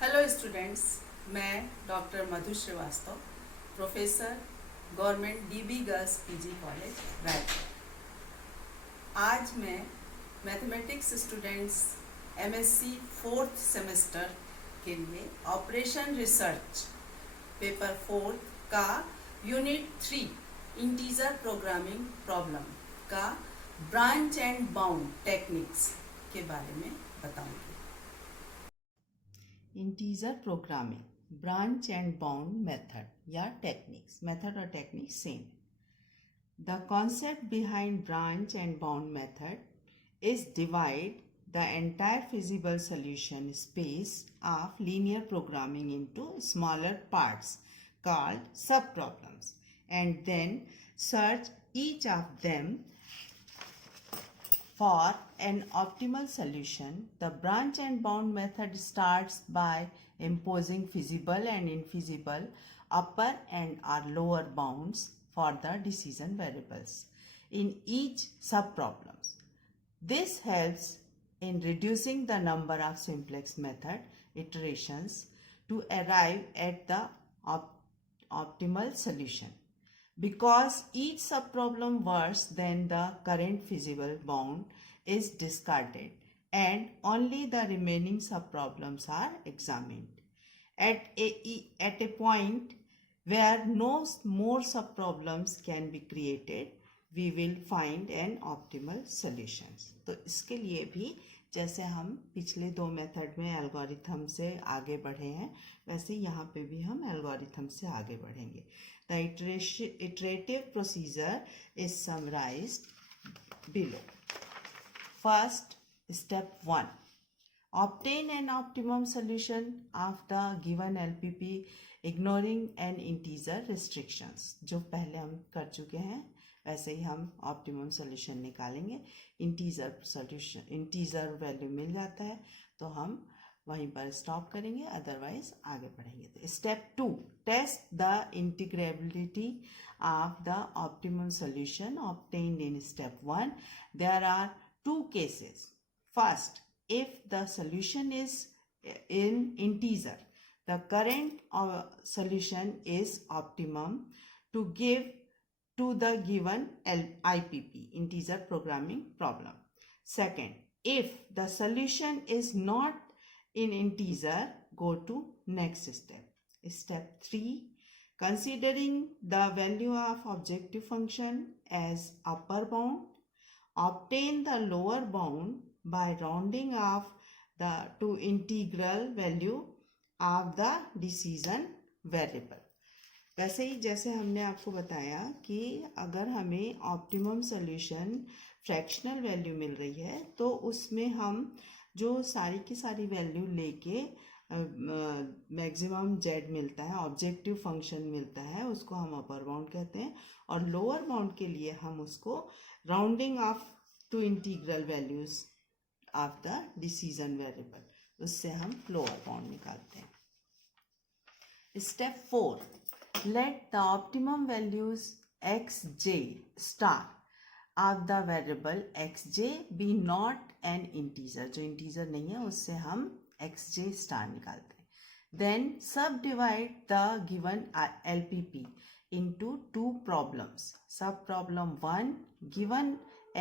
Hello students, मैं doctor Madhu Shrivastava, professor, government DB girls PG college Raipur. आज मैं mathematics students MSc fourth semester के लिए ऑपरेशन रिसर्च पेपर फोर्थ का यूनिट 3 इंटीजर प्रोग्रामिंग प्रॉब्लम का branch and bound techniques के बारे में बताऊंगी। Integer programming branch and bound method या टेक्निक्स, मेथड और technique same. The concept behind branch and bound method is divide the entire feasible solution space of linear programming into smaller parts called subproblems and then search each of them for an optimal solution. The branch and bound method starts by imposing feasible and infeasible upper and or lower bounds for the decision variables in each subproblems. This helps in reducing the number of simplex method iterations to arrive at the optimal solution. Because each subproblem worse than the current feasible bound is discarded and only the remaining subproblems are examined. At a point where no more subproblems can be created, we will find an optimal solutions. तो इसके लिए भी जैसे हम पिछले दो method में algorithm से आगे बढ़े हैं, वैसे यहाँ पे भी हम एल्गोरिथम से आगे बढ़ेंगे. The iterative procedure is summarized below. First, step 1. Obtain an optimum solution of the given LPP ignoring an integer restrictions. जो पहले हम कर चुके हैं वैसे ही हम ऑप्टिमम सोल्यूशन निकालेंगे. इंटीजर वैल्यू मिल जाता है तो हम वहीं पर स्टॉप करेंगे, अदरवाइज आगे बढ़ेंगे. तो step 2, test the integrability of the optimum solution obtained in step 1. There are 2 cases. First, if the solution is in integer, the current solution is optimum to give to the given IPP, integer programming problem. Second, if the solution is not in integer, go to next step. Step 3, considering the value of objective function as upper bound, obtain the lower bound by rounding off the to integral value of the decision variable. वैसे ही जैसे हमने आपको बताया कि अगर हमें optimum solution fractional value मिल रही है तो उसमें हम जो सारी की सारी वैल्यू लेके मैक्सिमम जेड मिलता है, ऑब्जेक्टिव फंक्शन मिलता है, उसको हम अपर बाउंड कहते हैं. और लोअर बाउंड के लिए हम उसको rounding off to integral values of the decision variable, उससे हम लोअर बाउंड निकालते हैं. Step 4, let the optimum values xj star of the variable xj be not an integer. जो integer नहीं है उससे हम xj star निकालते हैं. Then subdivide the given LPP into 2 problems. Sub problem 1, given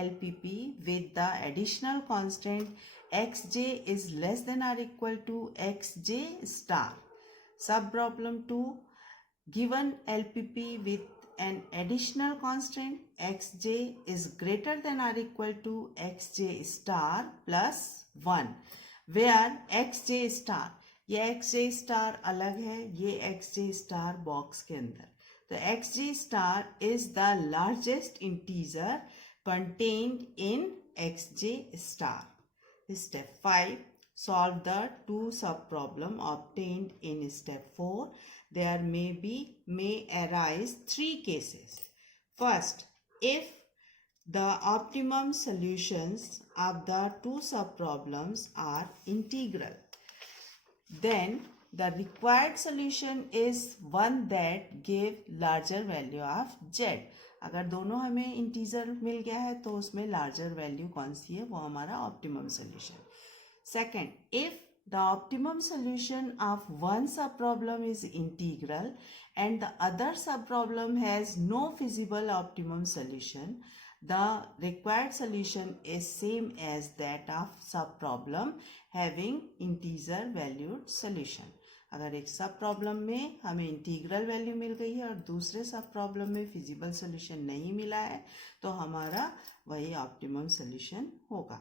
LPP with the additional constant xj is less than or equal to xj star. Sub problem 2, given LPP with an additional constant xj is greater than or equal to xj star plus 1, where xj star, ये xj star अलग है, ये xj star box के अंदर. तो xj star is the largest integer contained in xj star. Step 5, solve the 2 subproblem obtained in step 4. There may arise 3 cases. First, if the optimum solutions of the 2 subproblems are integral, then the required solution is one that give larger value of z. अगर दोनों हमें integer मिल गया है तो उसमें larger value कौन सी है, वो हमारा optimum solution. Second, if the optimum solution of one subproblem is integral and the other subproblem has no feasible optimum solution, the required solution is same as that of subproblem having integer valued solution. अगर एक सब problem में हमें integral value मिल गई है और दूसरे सब प्रॉब्लम में फिजिबल सॉल्यूशन नहीं मिला है तो हमारा वही ऑप्टिमम सॉल्यूशन होगा.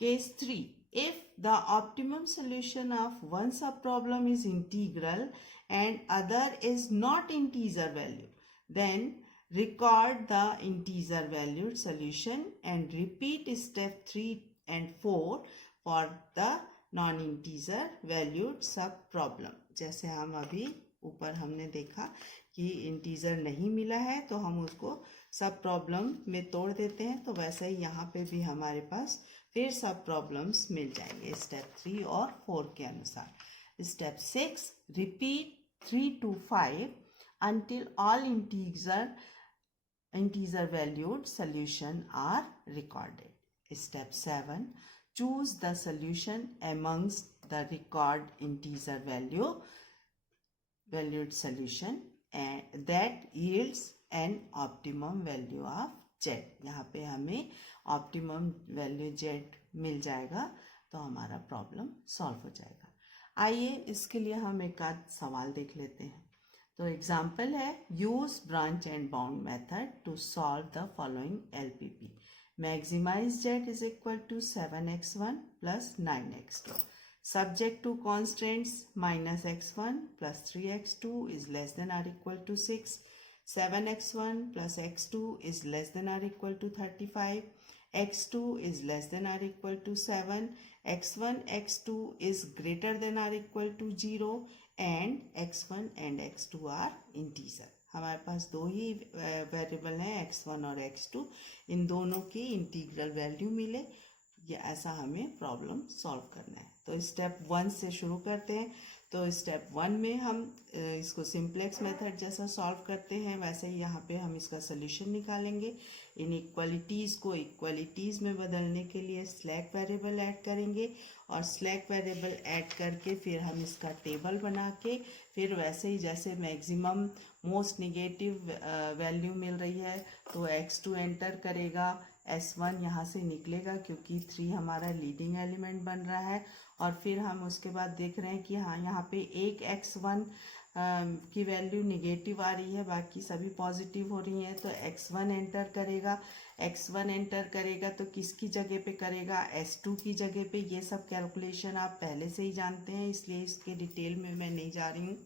Case 3. If the optimum solution of one subproblem is integral and other is not integer value, then record the integer valued solution and repeat step 3 and 4 for the non-integer valued subproblem. जैसे हम अभी ऊपर हमने देखा कि integer नहीं मिला है तो हम उसको सब प्रॉब्लम में तोड़ देते हैं, तो वैसे ही यहाँ पे भी हमारे पास फिर सब प्रॉब्लम्स मिल जाएंगे स्टेप 3 और 4 के अनुसार. Step 6, repeat 3 to 5 until all integer valued solution are recorded. Step 7, choose the solution amongst the record integer valued solution and that yields an optimum value of z. यहाँ पे हमें ऑप्टिमम वैल्यू z मिल जाएगा तो हमारा problem solve हो जाएगा. आइए इसके लिए हम एक आध सवाल देख लेते हैं. तो एग्जाम्पल है, use branch and bound method to solve the following LPP. Maximise z is equal to 7x1 plus 9x2. Subject to constraints minus x1 plus 3x2 is less than or equal to 6. 7x1 plus x2 is less than or equal to 35. x2 is less than or equal to 7. x1 x2 is greater than or equal to 0 and x1 and x2 are integer. हमारे पास दो ही variable हैं x1 और x2. इन दोनों की integral value मिले, ये ऐसा हमें प्रॉब्लम सॉल्व करना है. तो स्टेप 1 से शुरू करते हैं. तो स्टेप 1 में हम इसको सिंप्लेक्स मेथड जैसा सॉल्व करते हैं वैसे ही यहाँ पे हम इसका सोल्यूशन निकालेंगे. इनइक्वालिटीज़ को इक्वालिटीज़ में बदलने के लिए स्लैक वेरिएबल ऐड करेंगे और स्लैक वेरिएबल ऐड करके फिर हम इसका टेबल बना के फिर वैसे ही जैसे मैक्सिमम मोस्ट निगेटिव वैल्यू मिल रही है तो x2 एंटर करेगा, S1 यहाँ से निकलेगा क्योंकि 3 हमारा लीडिंग एलिमेंट बन रहा है और फिर हम उसके बाद देख रहे हैं कि हाँ यहाँ पे एक x1 की वैल्यू निगेटिव आ रही है, बाकी सभी पॉजिटिव हो रही हैं. तो x1 एंटर करेगा. x1 एंटर करेगा तो किसकी जगह पे करेगा? S2 की जगह पे. ये सब कैलकुलेशन आप पहले से ही जानते हैं इसलिए इसके डिटेल में मैं नहीं जा रही हूँ.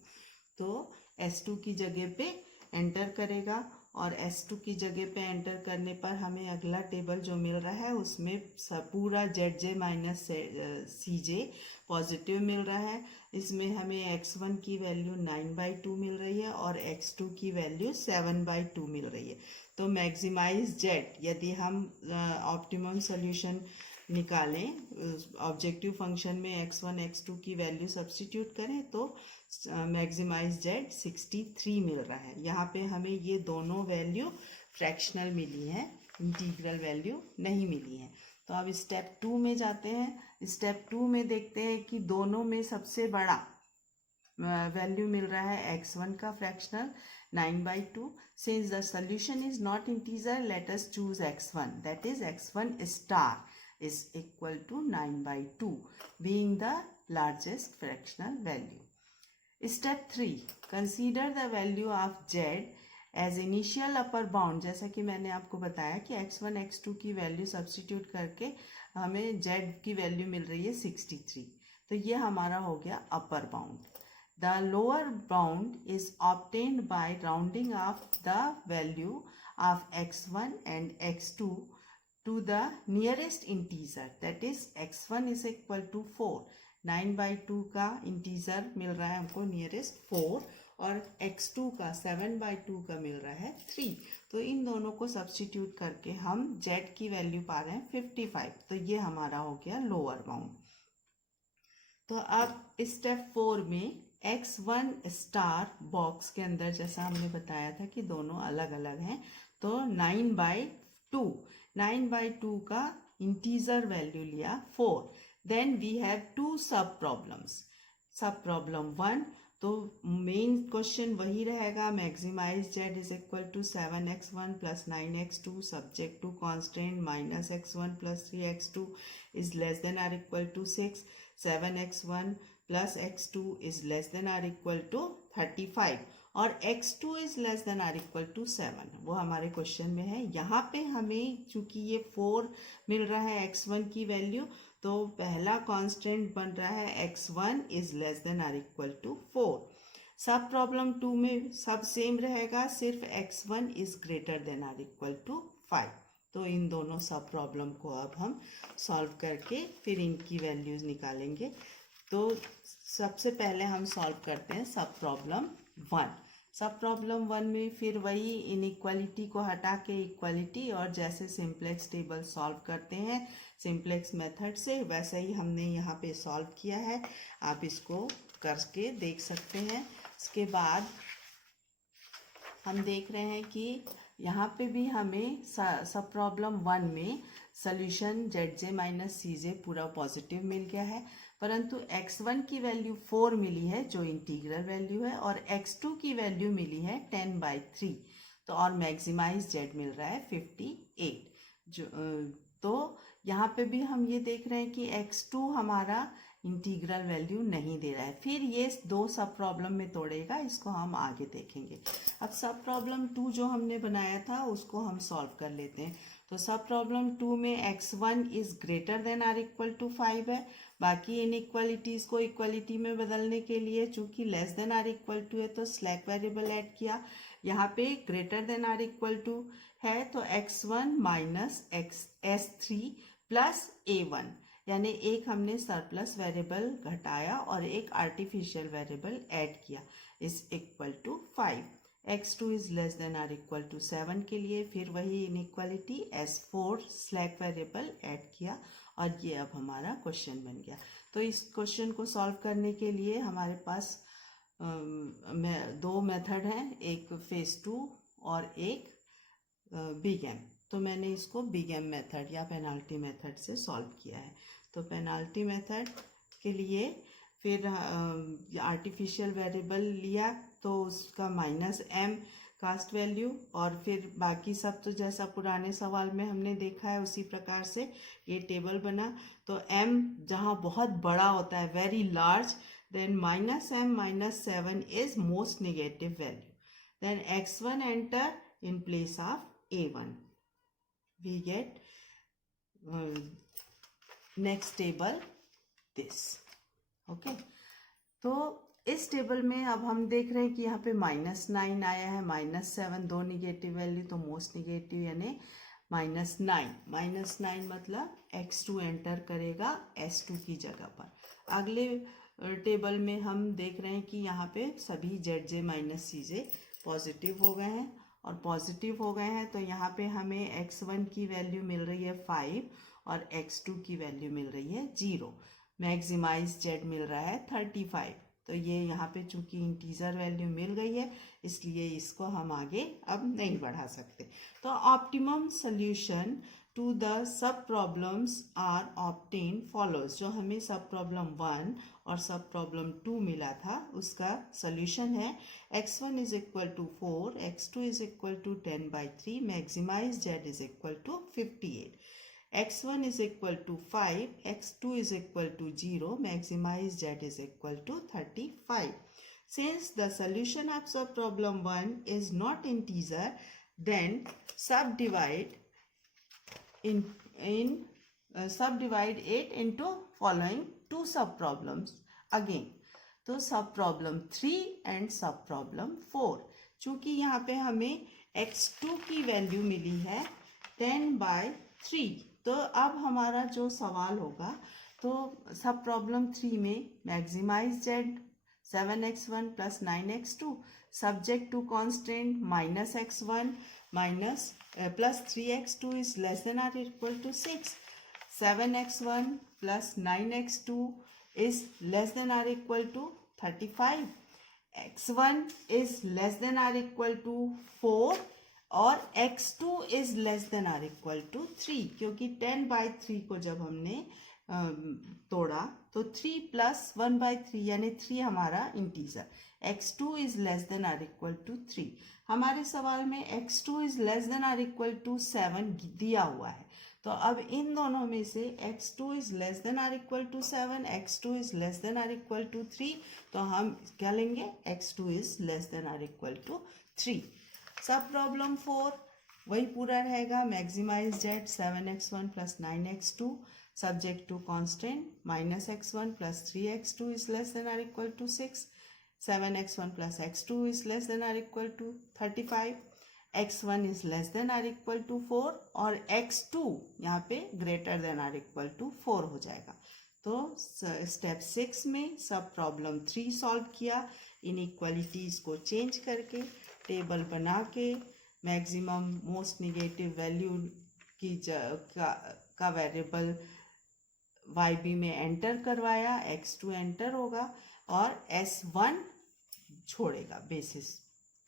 तो S2 की जगह पे एंटर करेगा और S2 की जगह पे एंटर करने पर हमें अगला टेबल जो मिल रहा है उसमें पूरा ZJ माइनस CJ पॉजिटिव मिल रहा है. इसमें हमें x1 की वैल्यू 9/2 मिल रही है और x2 की वैल्यू 7/2 मिल रही है. तो मैक्सिमाइज z, यदि हम ऑप्टिमम सॉल्यूशन निकालें ऑब्जेक्टिव फंक्शन में x1 x2 की वैल्यू सब्स्टिट्यूट करें तो मैक्सिमाइज z 63 मिल रहा है. यहाँ पे हमें ये दोनों वैल्यू फ्रैक्शनल मिली हैं, इंटीग्रल वैल्यू नहीं मिली हैं. तो अब स्टेप 2 में जाते हैं. स्टेप 2 में देखते हैं कि दोनों में सबसे बड़ा वैल्यू मिल रहा है x1 का fractional 9/2. Since the solution is not integer let us choose x1, that is x1 star is equal to 9/2 being the largest fractional value. Step 3, consider the value of z as initial upper bound. जैसा कि मैंने आपको बताया कि x1 x2 की value substitute करके हमें z की वैल्यू मिल रही है 63. तो ये हमारा हो गया upper bound. The lower bound is obtained by rounding off the value of x1 and x2 to the nearest integer, that is x1 is equal to 4. 9/2 का इंटीजर मिल रहा है हमको नियरेस्ट 4 और x2 का 7/2 का मिल रहा है 3. तो इन दोनों को सब्स्टिट्यूट करके हम z की वैल्यू पा रहे हैं 55. तो ये हमारा हो गया लोअर बाउंड. तो अब स्टेप 4 में x1 स्टार बॉक्स के अंदर जैसा हमने बताया था कि दोनों अलग अलग हैं तो 9/2 का इंटीजर वैल्यू लिया 4. Then we have two sub problems. Sub problem 1, तो मेन क्वेश्चन वही रहेगा, maximise z is equal to 7x1 plus 9x2 subject to constant minus x1 plus 3x2 is less than or equal to 6. 7x1 plus x2 is less than or equal to 35 और x2 is less than or equal to 7. वो हमारे question में है. यहाँ पे हमें चूंकि ये 4 मिल रहा है x1 की वैल्यू, तो पहला कांस्टेंट बन रहा है x1 is less than or equal to 4. Sub problem 2 में सब सेम रहेगा, सिर्फ x1 is greater than or equal to 5. तो इन दोनों सब प्रॉब्लम को अब हम सॉल्व करके फिर इनकी वैल्यूज निकालेंगे. तो सबसे पहले हम सॉल्व करते हैं सब प्रॉब्लम 1. सब प्रॉब्लम 1 में फिर वही इनइक्वालिटी को हटा के इक्वालिटी, और जैसे सिंप्लेक्स टेबल सॉल्व करते हैं सिंप्लेक्स मेथड से, वैसे ही हमने यहाँ पे सॉल्व किया है. आप इसको करके देख सकते हैं. इसके बाद हम देख रहे हैं कि यहाँ पे भी हमें सब प्रॉब्लम 1 में सोल्यूशन zj माइनस cj पूरा पॉजिटिव मिल गया है, परंतु x1 की वैल्यू 4 मिली है जो इंटीग्रल वैल्यू है, और x2 की वैल्यू मिली है 10/3. तो और मैक्सिमाइज z मिल रहा है 58. तो यहाँ पे भी हम ये देख रहे हैं कि x2 हमारा इंटीग्रल वैल्यू नहीं दे रहा है. फिर ये दो सब प्रॉब्लम में तोड़ेगा, इसको हम आगे देखेंगे. अब सब प्रॉब्लम 2 जो हमने बनाया था उसको हम सॉल्व कर लेते हैं. तो सब प्रॉब्लम 2 में x1 is greater than or equal to 5 है. बाकी इनइक्वालिटीज को इक्वालिटी में बदलने के लिए चूंकि less than or equal to है तो स्लैक वेरिएबल ऐड किया. यहाँ पे greater than or equal to है तो x1 minus s3 plus a1, यानी एक हमने सरप्लस वेरिएबल घटाया और एक आर्टिफिशियल वेरिएबल ऐड किया, is equal to 5. x2 is less than or equal to 7 के लिए फिर वही inequality s4 slack variable add किया, और ये अब हमारा क्वेश्चन बन गया. तो इस क्वेश्चन को सॉल्व करने के लिए हमारे पास दो मेथड हैं, एक फेज 2 और एक बिग एम. तो मैंने इसको बिग एम मेथड या पेनाल्टी मेथड से सॉल्व किया है. तो पेनाल्टी मेथड के लिए फिर आर्टिफिशियल वेरिएबल लिया तो उसका माइनस m कास्ट वैल्यू, और फिर बाकी सब तो जैसा पुराने सवाल में हमने देखा है उसी प्रकार से ये टेबल बना. तो m जहाँ बहुत बड़ा होता है, very large, then minus m minus 7 is most negative value. Then x1 enter in place of a1. We get next table this. Okay. तो इस टेबल में अब हम देख रहे हैं कि यहाँ पे -9 आया है, -7 दो निगेटिव वैल्यू, तो मोस्ट निगेटिव यानी -9 मतलब x2 एंटर करेगा s2 की जगह पर. अगले टेबल में हम देख रहे हैं कि यहाँ पे सभी zj माइनस cj पॉजिटिव हो गए हैं, और पॉजिटिव हो गए हैं तो यहाँ पे हमें x1 की वैल्यू मिल रही है 5 और x2 की वैल्यू मिल रही है 0. मैक्सिमाइज z मिल रहा है 35. तो ये यहाँ पे चूंकि इंटीजर वैल्यू मिल गई है इसलिए इसको हम आगे अब नहीं बढ़ा सकते. तो optimum solution to the sub problems are obtain follows. जो हमें सब प्रॉब्लम 1 और सब प्रॉब्लम 2 मिला था उसका सोल्यूशन है x1 is equal to 4, x2 is equal to 10/3, maximise z is equal to 58, x1 is equal to 5, x2 is equal to 0, maximize z is equal to 35. Since the solution of sub problem 1 is not integer, then subdivide subdivide it into following two sub problems again. तो सब problem 3 and सब problem 4. चूंकि यहाँ पे हमें x2 की value मिली है 10/3, तो अब हमारा जो सवाल होगा तो सब प्रॉब्लम 3 में maximise z 7x1 plus 9x2 subject to constant minus x1 minus plus 3x2 is less than or equal to 6. 7x1 plus 9x2 is less than or equal to 35. x1 is less than or equal to 4 और x2 is less than or equal to 3, क्योंकि 10/3 को जब हमने तोड़ा तो 3 plus 1/3 यानी 3 हमारा integer, x2 is less than or equal to 3। हमारे सवाल में x2 is less than or equal to 7 दिया हुआ है, तो अब इन दोनों में से x2 is less than or equal to 7, x2 is less than or equal to 3, तो हम क्या लेंगे, x2 is less than or equal to 3। Sub problem 4 वही पूरा रहेगा, maximise z 7x1 plus 9x2 subject to constant minus x1 plus 3x2 is less than or equal to 6, 7x1 plus x2 is less than or equal to 35, x1 is less than or equal to 4 और x2 यहाँ पे greater than or equal to 4 हो जाएगा। तो step 6 में सब problem 3 solve किया, inequalities को चेंज करके टेबल बना के मैक्सिमम मोस्ट निगेटिव वैल्यू की का वेरिएबल YB में एंटर करवाया, x2 एंटर होगा और S1 छोड़ेगा, बेसिस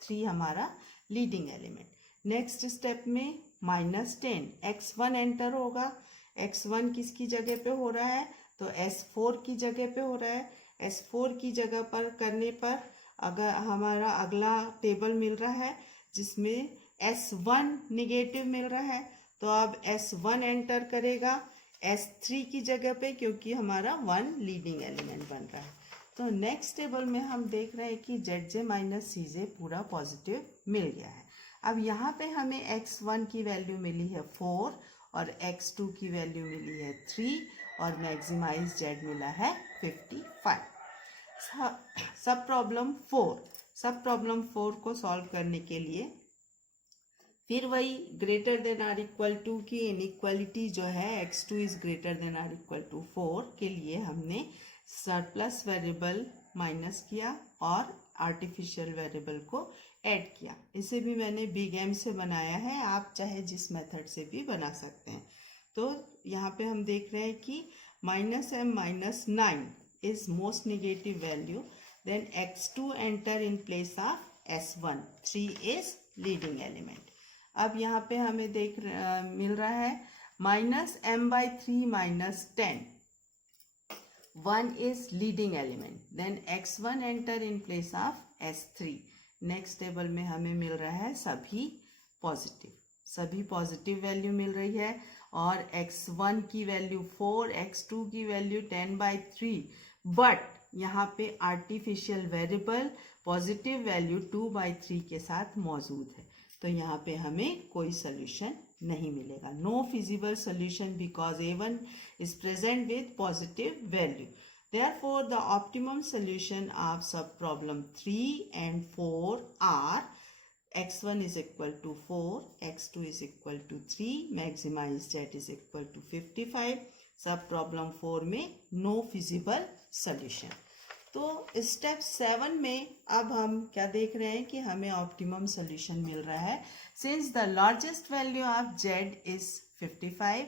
3 हमारा लीडिंग एलिमेंट। नेक्स्ट स्टेप में -10 x1 एंटर होगा, x1 किसकी जगह पे हो रहा है, तो S4 की जगह पे हो रहा है। S4 की जगह पर करने पर अगर हमारा अगला टेबल मिल रहा है जिसमें S1 निगेटिव मिल रहा है, तो अब S1 एंटर करेगा S3 की जगह पे, क्योंकि हमारा 1 लीडिंग एलिमेंट बन रहा है। तो नेक्स्ट टेबल में हम देख रहे हैं कि ZJ माइनस CJ पूरा पॉजिटिव मिल गया है। अब यहाँ पे हमें x1 की वैल्यू मिली है 4 और x2 की वैल्यू मिली है 3 और मैक्सिमाइज Z मिला है 55। सब प्रॉब्लम 4 को सॉल्व करने के लिए फिर वही greater than or equal to की इनइक्वालिटी जो है x2 is greater than or equal to 4 के लिए हमने सरप्लस वेरिएबल माइनस किया और आर्टिफिशियल वेरिएबल को ऐड किया। इसे भी मैंने बिग एम से बनाया है, आप चाहे जिस मेथड से भी बना सकते हैं। तो यहाँ पे हम देख रहे हैं कि -m - 9 is most negative value, then x2 enter in place of S1, 3 is leading element. अब यहाँ पे हमें मिल रहा है -m/3 - 10, 1 is leading element, then x1 enter in place of S3। Next table में हमें मिल रहा है सभी पॉजिटिव वैल्यू मिल रही है और x1 की वैल्यू 4, x2 की वैल्यू 10/3, बट यहाँ पे आर्टिफिशियल वेरिएबल पॉजिटिव वैल्यू 2/3 के साथ मौजूद है, तो यहाँ पे हमें कोई सोल्यूशन नहीं मिलेगा। No feasible solution because A1 is present with positive value. Therefore, the optimum solution of sub-problem 3 and 4 are x1 is equal to 4, x2 is equal to 3, maximize Z is equal to 55. Sub-problem 4 में no feasible solution. तो step 7 में अब हम क्या देख रहे हैं कि हमें ऑप्टिमम सोल्यूशन मिल रहा है। Since the largest value of Z is 55,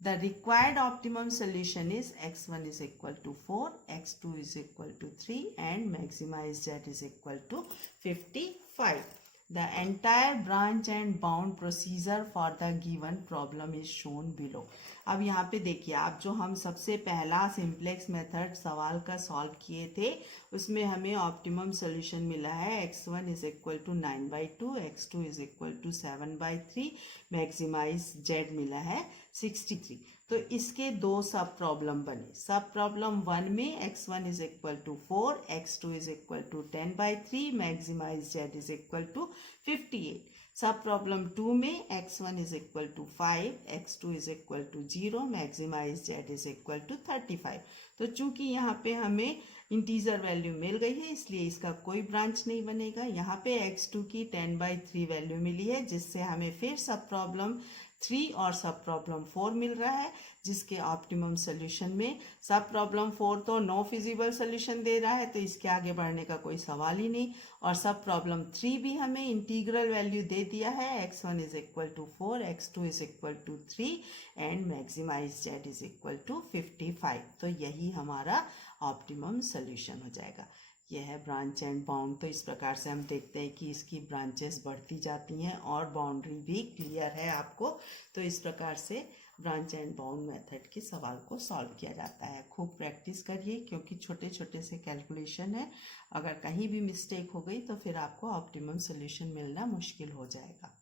the required optimum solution is x1 is equal to 4, x2 is equal to 3 and maximize Z is equal to 55. The entire branch and bound procedure for the given problem is shown below. अब यहाँ पे देखिए, आप जो हम सबसे पहला simplex method सवाल का सॉल्व किए थे उसमें हमें ऑप्टिमम सॉल्यूशन मिला है x1 is equal to 9/2, x2 is equal to 7/3, maximise Z मिला है 63। तो इसके दो सब प्रॉब्लम बने। सब प्रॉब्लम 1 में x1 is equal to 4, x2 is equal to 10/3, maximise Z is equal to 58। Sub problem 2 में x1 is equal to 5, x2 is equal to 0, maximise Z is equal to 35। तो चूंकि यहाँ पे हमें इंटीजर वैल्यू मिल गई है इसलिए इसका कोई ब्रांच नहीं बनेगा। यहाँ पे x2 की 10/3 वैल्यू मिली है जिससे हमें फिर सब प्रॉब्लम 3 और सब प्रॉब्लम 4 मिल रहा है, जिसके ऑप्टिमम सोल्यूशन में सब प्रॉब्लम 4 तो नो फिजिबल सोल्यूशन दे रहा है तो इसके आगे बढ़ने का कोई सवाल ही नहीं, और सब प्रॉब्लम 3 भी हमें इंटीग्रल वैल्यू दे दिया है, x1 is equal to 4, x2 is equal to 3 and maximise Z is equal to 55। तो यही हमारा ऑप्टिमम सोल्यूशन हो जाएगा। यह है ब्रांच एंड बाउंड। तो इस प्रकार से हम देखते हैं कि इसकी ब्रांचेस बढ़ती जाती हैं और बाउंड्री भी क्लियर है आपको। तो इस प्रकार से ब्रांच एंड बाउंड मेथड के सवाल को सॉल्व किया जाता है। खूब प्रैक्टिस करिए क्योंकि छोटे छोटे से कैलकुलेशन है, अगर कहीं भी मिस्टेक हो गई तो फिर आपको ऑप्टिमम सोल्यूशन मिलना मुश्किल हो जाएगा।